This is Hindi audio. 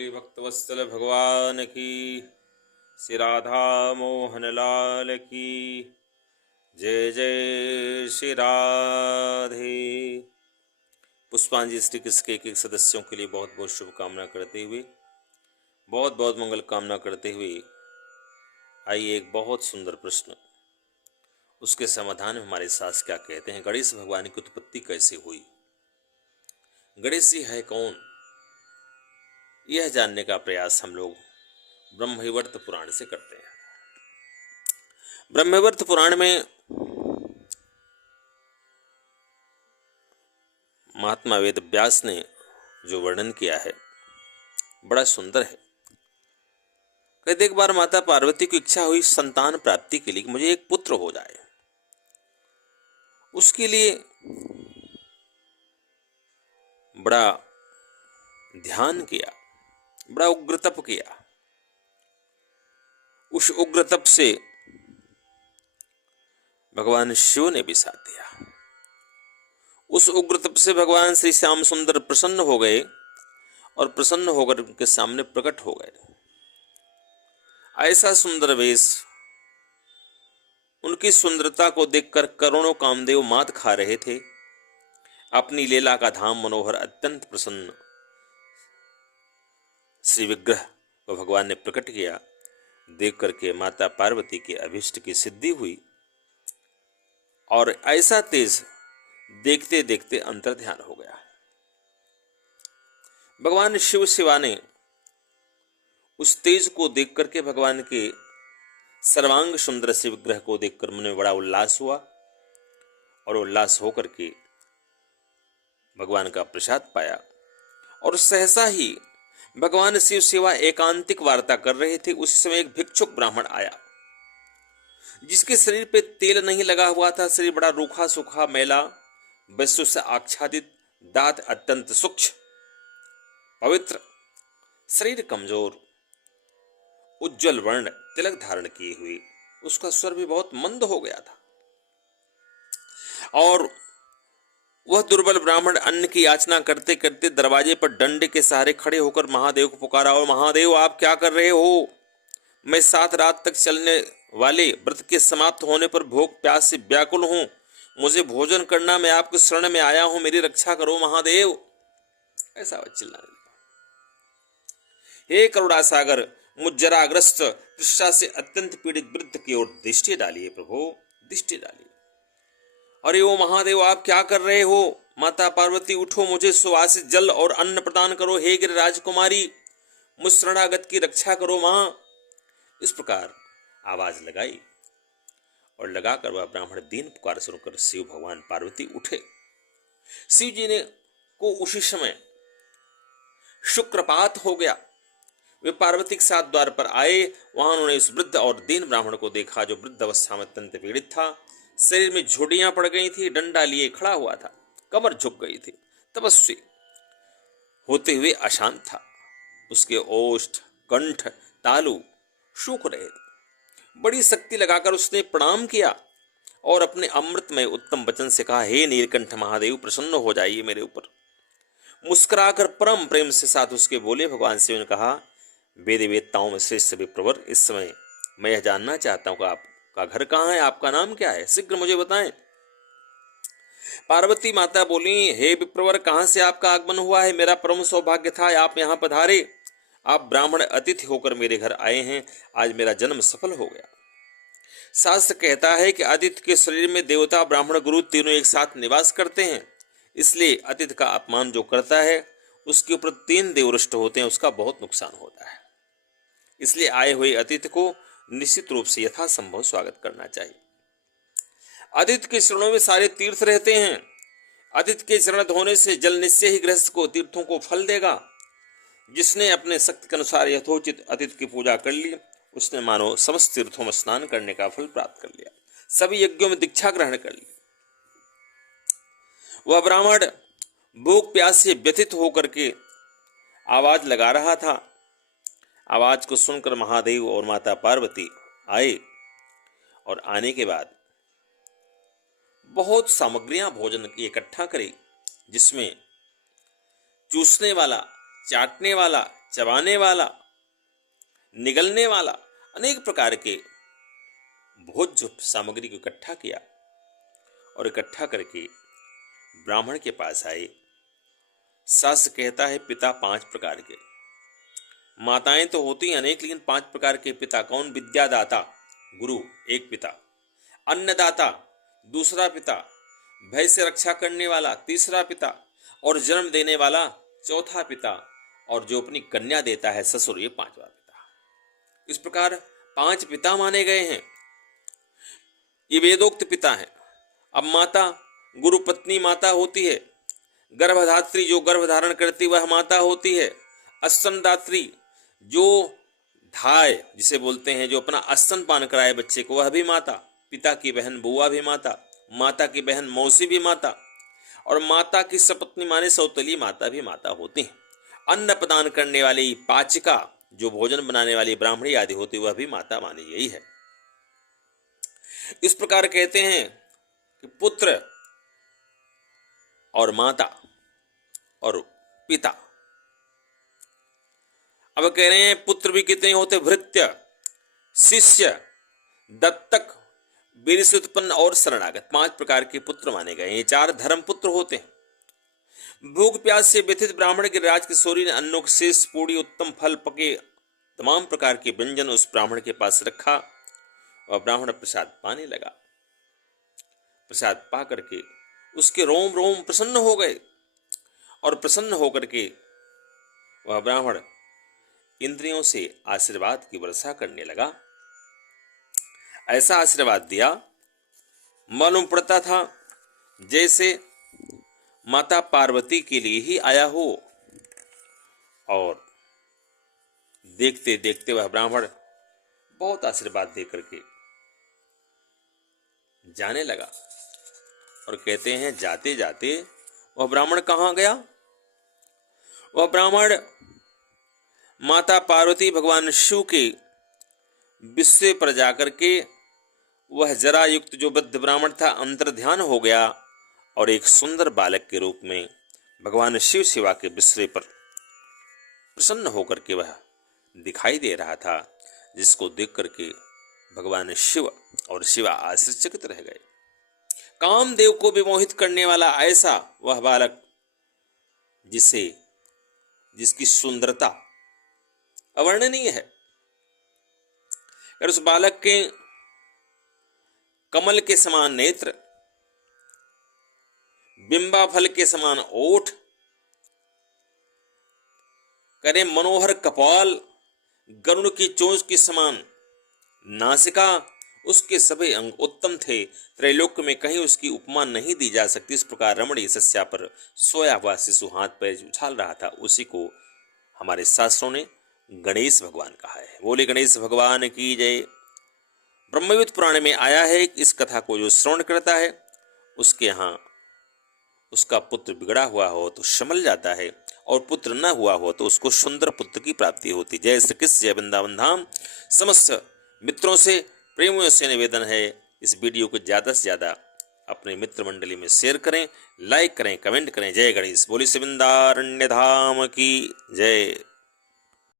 बोली भक्तवत्सल भगवान की, श्री राधा मोहन लाल की जय जय श्री राधे। पुष्पांजलि श्री कृष्ण के एक एक सदस्यों के लिए बहुत बहुत शुभकामना करते हुए, बहुत बहुत मंगल कामना करते हुए आइए एक बहुत सुंदर प्रश्न, उसके समाधान में हमारे शास्त्र क्या कहते हैं। गणेश भगवान की उत्पत्ति कैसे हुई, गणेश जी है कौन, यह जानने का प्रयास हम लोग ब्रह्मवैवर्त पुराण से करते हैं। ब्रह्मवैवर्त पुराण में महात्मा वेद व्यास ने जो वर्णन किया है बड़ा सुंदर है। कहते एक बार माता पार्वती को इच्छा हुई संतान प्राप्ति के लिए कि मुझे एक पुत्र हो जाए। उसके लिए बड़ा ध्यान किया, बड़ा उग्र तप किया। उस उग्र तप से भगवान शिव ने भी साथ दिया। उस उग्र तप से भगवान श्री श्याम सुंदर प्रसन्न हो गए और प्रसन्न होकर उनके सामने प्रकट हो गए। ऐसा सुंदर वेश, उनकी सुंदरता को देखकर करोड़ों कामदेव मात खा रहे थे। अपनी लीला का धाम मनोहर अत्यंत प्रसन्न श्री विग्रह को भगवान ने प्रकट किया। देख करके माता पार्वती के अभिष्ट की सिद्धि हुई और ऐसा तेज देखते देखते अंतर ध्यान हो गया। भगवान शिव शिवा ने उस तेज को देख करके, भगवान के सर्वांग सुंदर से विग्रह को देखकर मन में बड़ा उल्लास हुआ और उल्लास होकर के भगवान का प्रसाद पाया। और सहसा ही भगवान शिव शिवा एकांतिक वार्ता कर रहे थे। उसी समय एक भिक्षुक ब्राह्मण आया, जिसके शरीर पे तेल नहीं लगा हुआ था। शरीर बड़ा रूखा सूखा मैला, वैश्य से आच्छादित, दांत अत्यंत सूक्ष्म, पवित्र, शरीर कमजोर, उज्जवल वर्ण, तिलक धारण किए हुए। उसका स्वर भी बहुत मंद हो गया था और वह दुर्बल ब्राह्मण अन्न की याचना करते करते दरवाजे पर डंडे के सहारे खड़े होकर महादेव को पुकारा। और महादेव, आप क्या कर रहे हो? मैं 7 रात तक चलने वाले व्रत के समाप्त होने पर भूख प्यास से व्याकुल हूं। मुझे भोजन करना, मैं आपके शरण में आया हूं, मेरी रक्षा करो महादेव। ऐसा वह चिल्लाने लगा। हे करुणा सागर, मुझ जराग्रस्त तृष्णा से अत्यंत पीड़ित वृद्ध की ओर दृष्टि डालिए प्रभु, दृष्टि डालिए। अरे ओ महादेव, आप क्या कर रहे हो? माता पार्वती, उठो, मुझे सुवासित जल और अन्न प्रदान करो। हे गिरिराज कुमारी, मुझ शरणागत की रक्षा करो मां। इस प्रकार आवाज लगाई और लगाकर वह ब्राह्मण दीन पुकार सुनकर शिव भगवान पार्वती उठे। शिव जी ने को उसी समय शुक्रपात हो गया। वे पार्वती के साथ द्वार पर आए। वहां उन्होंने उस वृद्ध और दीन ब्राह्मण को देखा, जो वृद्ध अवस्था में अत्यंत पीड़ित था। शरीर में झुर्रियां पड़ गई थी, डंडा लिए खड़ा हुआ था, कमर झुक गई थी, तपस्वी होते हुए अशांत था। उसके ओष्ठ, कंठ, तालु सूख रहे थे। बड़ी शक्ति लगाकर उसने प्रणाम किया और अपने अमृतमय उत्तम वचन से कहा, हे नीलकंठ महादेव, प्रसन्न हो जाइए मेरे ऊपर। मुस्कुराकर परम प्रेम से साथ उसके बोले। भगवान शिव ने कहा, वेद वेदताओं में श्रेष्ठ विप्रवर, इस समय मैं यह जानना चाहता हूं कि आपका घर कहां है, आपका नाम क्या है, शीघ्र मुझे बताएं। पार्वती माता बोली, हे विप्रवर, कहां से आपका आगमन हुआ है? मेरा परम सौभाग्य था आप यहां पधारे। आप ब्राह्मण अतिथि होकर मेरे घर आए हैं। आज मेरा जन्म सफल हो गया। शास्त्र कहता है कि अतिथि के शरीर में देवता, ब्राह्मण, गुरु तीनों एक साथ निवास करते हैं। इसलिए अतिथि का अपमान जो करता है उसके ऊपर 3 देवरुष्ट होते हैं, उसका बहुत नुकसान होता है। इसलिए आए हुए अतिथि को निश्चित रूप से यथासंभव स्वागत करना चाहिए। अतिथि के चरणों में सारे तीर्थ रहते हैं। अतिथि के चरण धोने से जल निश्चय ही गृहस्थ को तीर्थों को फल देगा। जिसने अपने शक्ति के अनुसार यथोचित अतिथि की पूजा कर ली, उसने मानो समस्त तीर्थों में स्नान करने का फल प्राप्त कर लिया, सभी यज्ञों में दीक्षा ग्रहण कर ली। वह ब्राह्मण भूख प्यास से व्यथित होकर के आवाज लगा रहा था। आवाज को सुनकर महादेव और माता पार्वती आए और आने के बाद बहुत सामग्रियां भोजन की इकट्ठा करी, जिसमें चूसने वाला, चाटने वाला, चबाने वाला, निगलने वाला, अनेक प्रकार के भोज्य सामग्री को इकट्ठा किया और इकट्ठा करके ब्राह्मण के पास आए। शास्त्र कहता है पिता 5 प्रकार के, माताएं तो होती अनेक, लेकिन 5 प्रकार के पिता कौन? विद्यादाता गुरु एक पिता, अन्नदाता दूसरा पिता, भय से रक्षा करने वाला तीसरा पिता, और जन्म देने वाला चौथा पिता, और जो अपनी कन्या देता है ससुर, ये 5वां पिता। इस प्रकार 5 पिता माने गए हैं। ये वेदोक्त पिता है। अब माता, गुरु पत्नी माता होती है, गर्भधात्री जो गर्भ धारण करती वह माता होती है, स्तनदात्री जो धाय जिसे बोलते हैं, जो अपना स्तन पान कराए बच्चे को, वह भी माता, पिता की बहन बुआ भी माता, माता की बहन मौसी भी माता, और माता की सपत्नी माने सौतली माता भी माता होती है। अन्न प्रदान करने वाली पाचिका जो भोजन बनाने वाली ब्राह्मणी आदि होती वह भी माता मानी गई है। इस प्रकार कहते हैं कि पुत्र और माता और पिता। अब कह रहे हैं पुत्र भी कितने होते? भृत्य, शिष्य, दत्तक, वीर से उत्पन्न और शरणागत, 5 प्रकार के पुत्र माने गए। ये 4 धर्म पुत्र होते हैं। भूख प्यास से व्यथित ब्राह्मण के राजकिशोरी ने अन्नों शेष पूरी उत्तम फल पके तमाम प्रकार के व्यंजन उस ब्राह्मण के पास रखा और ब्राह्मण प्रसाद पाने लगा। प्रसाद पा करके उसके रोम रोम प्रसन्न हो गए और प्रसन्न होकर के वह ब्राह्मण इंद्रियों से आशीर्वाद की वर्षा करने लगा। ऐसा आशीर्वाद दिया मालूम पड़ता था जैसे माता पार्वती के लिए ही आया हो। और देखते देखते वह ब्राह्मण बहुत आशीर्वाद दे करके जाने लगा। और कहते हैं जाते जाते वह ब्राह्मण कहाँ गया? वह ब्राह्मण माता पार्वती भगवान शिव के विषय पर जाकर के वह जरा युक्त जो वृद्ध ब्राह्मण था अंतर ध्यान हो गया और एक सुंदर बालक के रूप में भगवान शिव शिवा के विषय पर प्रसन्न होकर के वह दिखाई दे रहा था, जिसको देख करके भगवान शिव और शिवा आश्चर्यचकित रह गए। कामदेव को विमोहित करने वाला ऐसा वह बालक जिसकी सुंदरता अवर्णनीय है। उस बालक के कमल के समान नेत्र, बिंबा फल के समान ओठ, करे मनोहर कपाल, गरुड़ की चोंच के समान नासिका, उसके सभी अंग उत्तम थे। त्रैलोक्य में कहीं उसकी उपमा नहीं दी जा सकती। इस प्रकार रमणीय शैया पर सोया हुआ शिशु हाथ पैर उछाल रहा था। उसी को हमारे शास्त्रों ने गणेश भगवान कहा है। बोले गणेश भगवान की जय। ब्रह्मयुद्ध पुराण में आया है कि इस कथा को जो श्रवण करता है उसके यहाँ उसका पुत्र बिगड़ा हुआ हो तो संभल जाता है, और पुत्र न हुआ हो तो उसको सुंदर पुत्र की प्राप्ति होती। जय श्री कृष्ण, जय वृंदावन धाम। समस्त मित्रों से प्रेमियों से निवेदन है इस वीडियो को ज़्यादा से ज़्यादा अपने मित्र मंडली में शेयर करें, लाइक करें, कमेंट करें। जय गणेश। बोली वृंदारण्य धाम की जय।